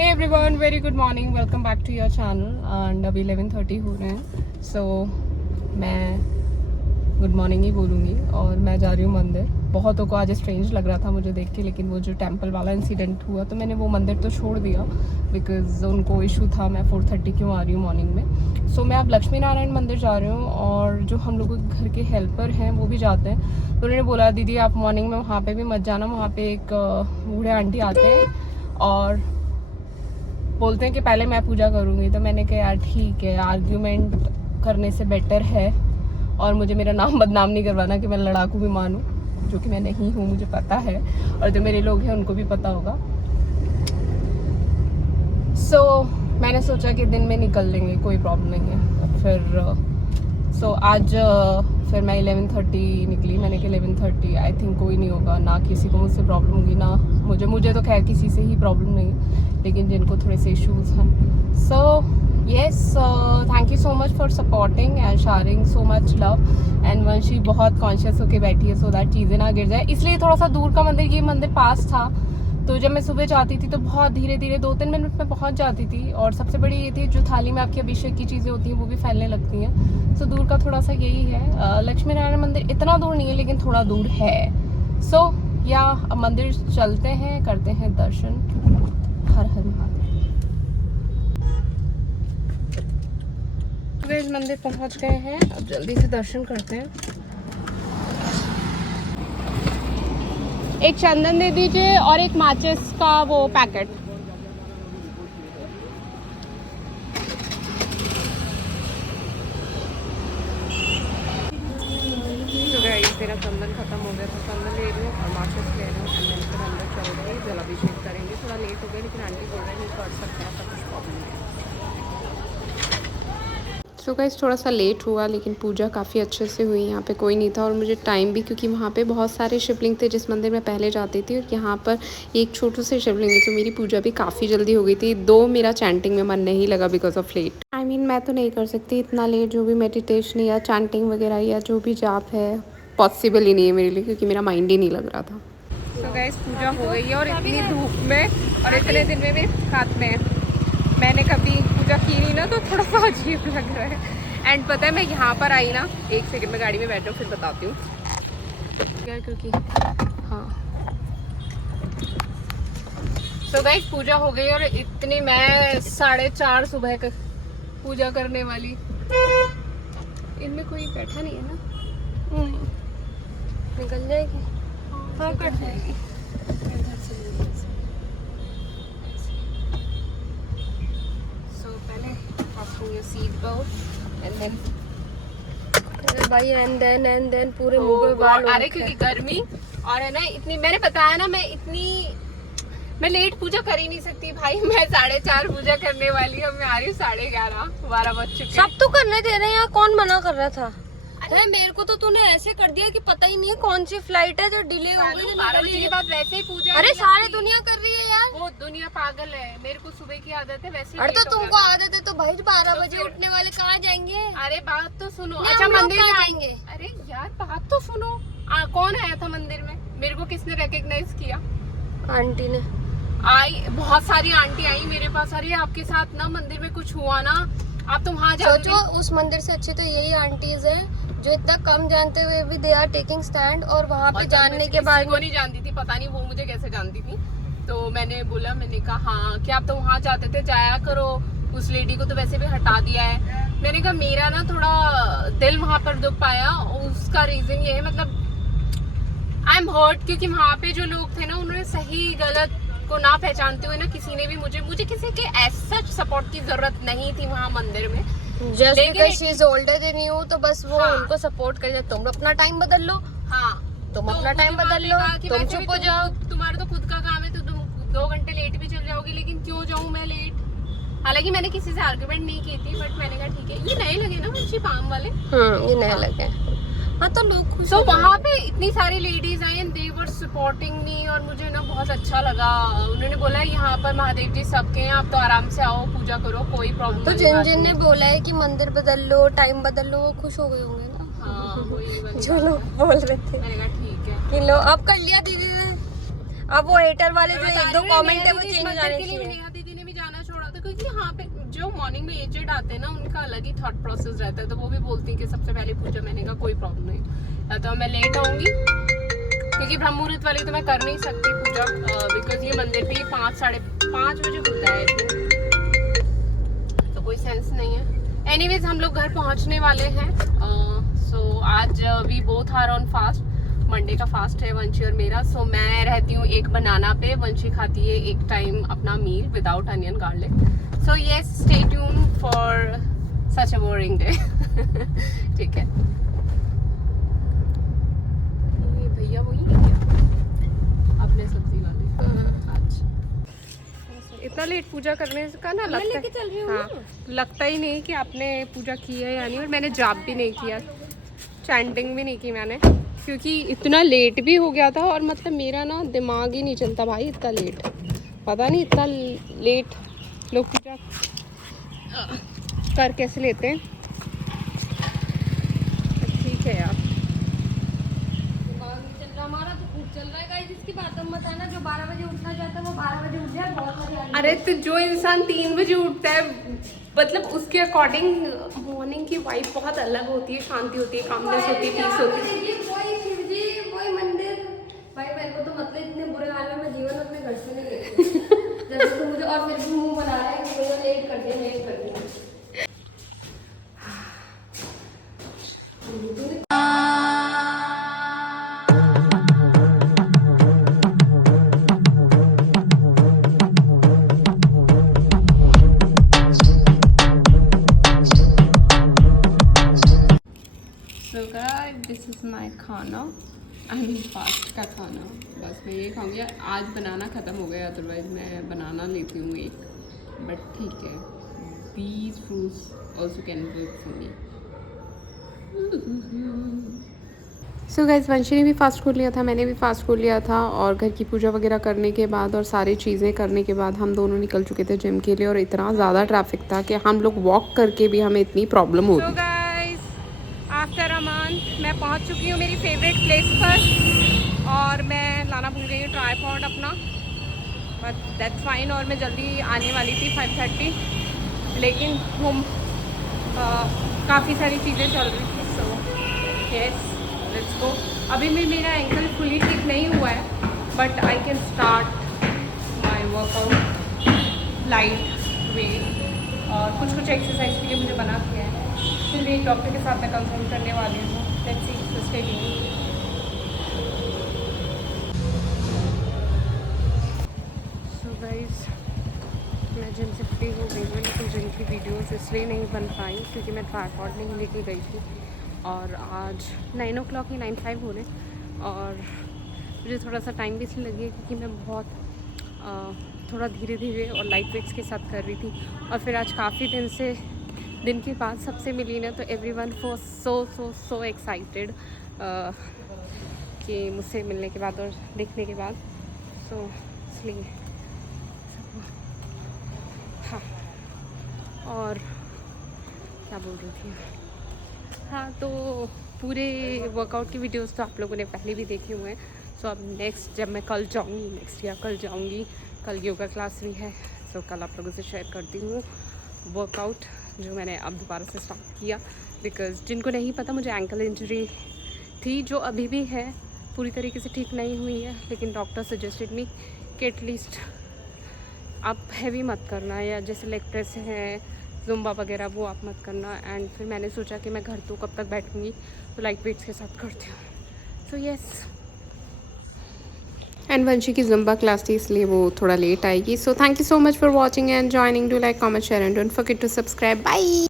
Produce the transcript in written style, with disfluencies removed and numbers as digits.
Hey everyone, very good morning, welcome back to your channel. And अभी 11:30 हो रहे हैं। सो मैं गुड मॉर्निंग ही बोलूँगी और मैं जा रही हूँ मंदिर। बहुतों को आज स्ट्रेंज लग रहा था मुझे देख के, लेकिन वो जो टेंपल वाला इंसिडेंट हुआ तो मैंने वो मंदिर तो छोड़ दिया बिकॉज उनको इशू था मैं 4:30 क्यों आ रही हूँ मॉर्निंग में। सो मैं अब लक्ष्मी नारायण मंदिर जा रही हूँ और जो हम लोगों के घर के हेल्पर हैं वो भी जाते हैं। तो उन्होंने बोला दीदी आप मॉर्निंग में वहाँ पे भी मत जाना, वहाँ पे एक बूढ़े आंटी आते हैं और बोलते हैं कि पहले मैं पूजा करूँगी। तो मैंने कहा यार ठीक है, आर्ग्यूमेंट करने से बेटर है और मुझे मेरा नाम बदनाम नहीं करवाना कि मैं लड़ाकू भी मानूँ, जो कि मैं नहीं हूँ, मुझे पता है और जो मेरे लोग हैं उनको भी पता होगा। सो मैंने सोचा कि दिन में निकल लेंगे, कोई प्रॉब्लम नहीं है। फिर आज फिर मैं 11:30 निकली। मैंने कहा 11:30 आई थिंक कोई नहीं होगा, ना किसी को मुझसे प्रॉब्लम होगी ना मुझे तो खैर किसी से ही प्रॉब्लम नहीं, लेकिन जिनको थोड़े से इश्यूज हैं। So yes, thank you so much for supporting and sharing so much love. And Vamshi बहुत कॉन्शियस होके बैठी है सो दैट चीज़ें ना गिर जाए, इसलिए थोड़ा सा दूर का मंदिर, ये मंदिर पास था तो जब मैं सुबह जाती थी तो बहुत धीरे धीरे 2-3 मिनट में पहुंच जाती थी। और सबसे बड़ी ये थी जो थाली में आपकी अभिषेक की चीज़ें होती हैं वो भी फैलने लगती हैं। सो दूर का थोड़ा सा यही है। लक्ष्मी नारायण मंदिर इतना दूर नहीं है लेकिन थोड़ा दूर है। सो या अब मंदिर चलते हैं, करते हैं दर्शन। हर हर महादेव। इस मंदिर पहुंच गए हैं, अब जल्दी से दर्शन करते हैं। एक चंदन दे दीजिए और एक माचिस का वो पैकेट। तो गाइस मेरा चंदन खत्म हो गया तो चंदन ले रही हूँ और माचिस ले रही हूँ। एंड फिर अंदर चल रहे हैं, जलाभिषेक करेंगे। थोड़ा लेट हो गया लेकिन आंटी बोल रहे हैं नहीं कर सकते हैं, सब कुछ प्रॉब्लम नहीं है। सो गाइस थोड़ा सा लेट हुआ लेकिन पूजा काफ़ी अच्छे से हुई। यहाँ पे कोई नहीं था और मुझे टाइम भी, क्योंकि वहाँ पे बहुत सारे शिवलिंग थे जिस मंदिर में पहले जाती थी और यहाँ पर एक छोटू से शिवलिंग है, तो मेरी पूजा भी काफ़ी जल्दी हो गई थी। दो मेरा चैंटिंग में मन नहीं लगा because of late. I mean मैं तो नहीं कर सकती इतना लेट, जो भी मेडिटेशन या चैंटिंग वगैरह या जो भी जाप है पॉसिबल ही नहीं है मेरे लिए, क्योंकि मेरा माइंड ही नहीं लग रहा था। सो गाइस पूजा हो गई है और इतनी धूप में और इतने दिन में मेरे हाथ में है। मैंने कभी पूजा की नहीं ना तो थोड़ा सा अजीब लग रहा है। एंड पता है मैं यहाँ पर आई ना, एक सेकंड में गाड़ी में बैठ जाऊँ फिर बताती हूँ क्या, क्योंकि हाँ। तो गाइस पूजा हो गई और इतनी, मैं 4:30 सुबह का पूजा करने वाली। इनमें कोई बैठा नहीं है ना? निकल जाएगी, हाँ कट जाएगी। Your seat belt and then भाई and then पूरे मुंह पे बाल। अरे क्योंकि गर्मी और है ना इतनी, मैंने बताया ना मैं लेट पूजा कर ही नहीं सकती भाई। मैं 4:30 पूजा करने वाली हूँ, मैं आ रही हूँ 11:30, 12 बज चुके। सब तो करने दे रहे हैं यार, कौन मना कर रहा था? अरे मेरे को तो तूने ऐसे कर दिया कि पता ही नहीं है कौन सी फ्लाइट है जो डिले हो गई। 12 बजे के बाद वैसे ही पूजा। अरे सारी दुनिया कर रही है यार। वो दुनिया पागल है, मेरे को सुबह की आदत है वैसे। अरे तो तुमको आदत है तो भाई 12 बजे उठने वाले कहाँ जाएंगे? अरे बात तो सुनो। अच्छा मंदिर में आएंगे? अरे यार बात तो सुनो। कौन आया था मंदिर में? मेरे को किसने रिकॉग्नाइज किया? आंटी ने आई, बहुत सारी आंटी आई मेरे पास। अरे आपके साथ ना मंदिर में कुछ हुआ ना, आप तो वहाँ जाओ। सोचो उस मंदिर से अच्छी तो यही आंटीज है जो इतना कम जानते हुए भी दे आर टेकिंग स्टैंड। और वहाँ पे जानने के बाद वो नहीं जानती थी, पता नहीं वो मुझे कैसे जानती थी। तो मैंने बोला, मैंने कहा हाँ कि आप तो वहाँ जाते थे, जाया करो। उस लेडी को तो वैसे भी हटा दिया है। मैंने कहा मेरा ना थोड़ा दिल वहाँ पर दुख पाया। उसका रीजन ये है, मतलब आई एम हर्ट, क्योंकि वहाँ पे जो लोग थे ना उन्होंने सही गलत को ना पहचानते हुए ना किसी ने भी मुझे किसी के ऐसा सपोर्ट की जरूरत नहीं थी वहाँ मंदिर में। Just because she is older than you तो बस वो हाँ। उनको सपोर्ट कर। तुम अपना टाइम बदल लो। हाँ तुम तो अपना टाइम बदल लो, तुम चुप हो जाओ। तुम्हारा तो खुद का काम है तो तुम 2 घंटे लेट भी चल जाओगी, लेकिन क्यों जाऊँ मैं लेट? हालांकि मैंने किसी से आर्गुमेंट नहीं की थी, बट मैंने कहा ठीक है। ये नए लगे ना मुझे पाम वाले। ये नए लगे। हाँ तो लोग खुश। तो वहाँ पे इतनी सारी ladies I and they were supporting me और मुझे ना बहुत अच्छा लगा। उन्होंने बोला यहाँ पर महादेव जी सबके हैं, आप तो आराम से आओ पूजा करो, कोई प्रॉब्लम तो जिन जिन ने बोला है कि मंदिर बदल लो, टाइम बदल लो, वो खुश हो गए होंगे ना। हाँ वही जो लोग बोल रहे थे। मैंने कहा ठीक है कि लो अब कर लिया दीदी। अब वो हेटर वाले जो 1-2 कमेंट है वो चेंज हो जाने चाहिए। नेहा दीदी ने भी क्योंकि यहाँ पे जो मॉर्निंग में एजेड आते हैं ना, उनका अलग ही थॉट प्रोसेस रहता है, तो वो भी बोलती है कि सबसे पहले पूजा। मैंने कहा कोई प्रॉब्लम नहीं, या तो मैं लेट आऊँगी क्योंकि ब्रह्म मुहूर्त वाली तो मैं कर नहीं सकती पूजा, बिकॉज ये मंदिर भी 5-5:30 बजे खुलता है, तो कोई सेंस नहीं है। एनीवेज हम लोग घर पहुँचने वाले हैं। सो आज we both are on fast, Monday का फास्ट है वंशी और मेरा। सो मैं रहती हूँ एक बनाना पे, वंशी खाती है एक टाइम अपना meal without onion garlic. So yes, stay tune for such a boring day. ठीक है, ये भैया वही है क्या अपने सब्जी वाले? आज इतना लेट पूजा करने का ना लगता है, चल रही हूँ। हाँ, लगता ही नहीं कि आपने पूजा की है यानी। और मैंने जाप भी नहीं किया, चैंटिंग भी नहीं की मैंने, क्योंकि इतना लेट भी हो गया था। और मतलब मेरा ना दिमाग ही नहीं चलता भाई इतना लेट, पता नहीं इतना लेट लोग पूजा कर कैसे लेते हैं। ठीक है यार, हमारा तो खूब चल रहा है गाइस। इसकी बात हम बताना, जो 12 बजे उठना चाहता है वो 12 बजे उठ जाए, बहुत सारी। अरे तो जो इंसान 3 बजे उठता है, मतलब उसके अकॉर्डिंग मॉर्निंग की वाइब बहुत अलग होती है, शांति होती है, कामनेस होती है, पीस होती है। वही शिवजी, वही मंदिर। भाई मेरे को तो मतलब इतने बुरे हाल में मैं जीवन अपने घर से नहीं गई जैसे तो मुझे, और फिर भी मुंह बना रहा है कि मुझे लेट कर दिया, लेट कर दिया। So guys, this is my खाना, आई मीन फास्ट का खाना। बस मैं ये खाऊंगी। आज बनाना ख़त्म हो गया, अदरवाइज मैं बनाना लेती हूँ एक, बट ठीक है, these fruits also can work for me. So guys, Vamshi ने भी फास्ट खोल लिया था, मैंने भी फास्ट खोल लिया था, और घर की पूजा वगैरह करने के बाद और सारी चीज़ें करने के बाद हम दोनों निकल चुके थे जिम के लिए। और इतना ज़्यादा ट्रैफिक था कि हम लोग वॉक करके भी हमें इतनी प्रॉब्लम होती। So guys, after a month मैं पहुंच चुकी हूँ मेरी फेवरेट प्लेस पर, और मैं लाना भूल गई हूँ ट्राईपॉड अपना, बट दैट्स फाइन। और मैं जल्दी आने वाली थी 5:30, लेकिन हम काफ़ी सारी चीज़ें चल रही थी। So yes, let's go. अभी भी मेरा एंकल फुली ठीक नहीं हुआ है, but I can start my workout light way, और कुछ एक्सरसाइज के लिए मुझे बना किया है। फिर भी डॉक्टर के साथ मैं कंसल्ट करने वाली हूँ। Let's see, so stay tuned. So guys, मैं जिम से फ्री हो गई हूँ, लेकिन जिम की वीडियोस इसलिए नहीं बन पाई क्योंकि मैं ट्राईपॉड नहीं लेके गई थी। और आज 9 o'clock ही 9:05 हो रहे, और मुझे थोड़ा सा टाइम भी इसलिए लगी क्योंकि मैं बहुत थोड़ा धीरे धीरे और लाइट वेट्स के साथ कर रही थी। और फिर आज काफ़ी दिन के बाद सबसे मिली ना, तो एवरीवन फॉर सो एक्साइटेड कि मुझसे मिलने के बाद और देखने के बाद। सो इसलिए हाँ, और क्या बोल रही थी, हाँ, तो पूरे वर्कआउट की वीडियोस तो आप लोगों ने पहले भी देखे हुए हैं। सो अब नेक्स्ट जब मैं कल जाऊँगी, कल योगा क्लास भी है, सो कल आप लोगों से शेयर करती हूँ वर्कआउट जो मैंने अब दोबारा से स्टार्ट किया। बिकॉज़ जिनको नहीं पता, मुझे एंकल इंजरी थी जो अभी भी है, पूरी तरीके से ठीक नहीं हुई है, लेकिन डॉक्टर सजेस्टेड मी कि एटलीस्ट आप हैवी मत करना, या जैसे लेग प्रेस है, जुम्बा वगैरह वो आप मत करना। एंड फिर मैंने सोचा कि मैं घर तो कब तक बैठूंगी, तो लाइट वेट्स के साथ करती हूँ। सो यस, एंड वंशी की जुम्बा क्लास थी इसलिए वो थोड़ा लेट आएगी। So thank you so much for watching and joining. Do like, comment, share and don't forget to subscribe. Bye.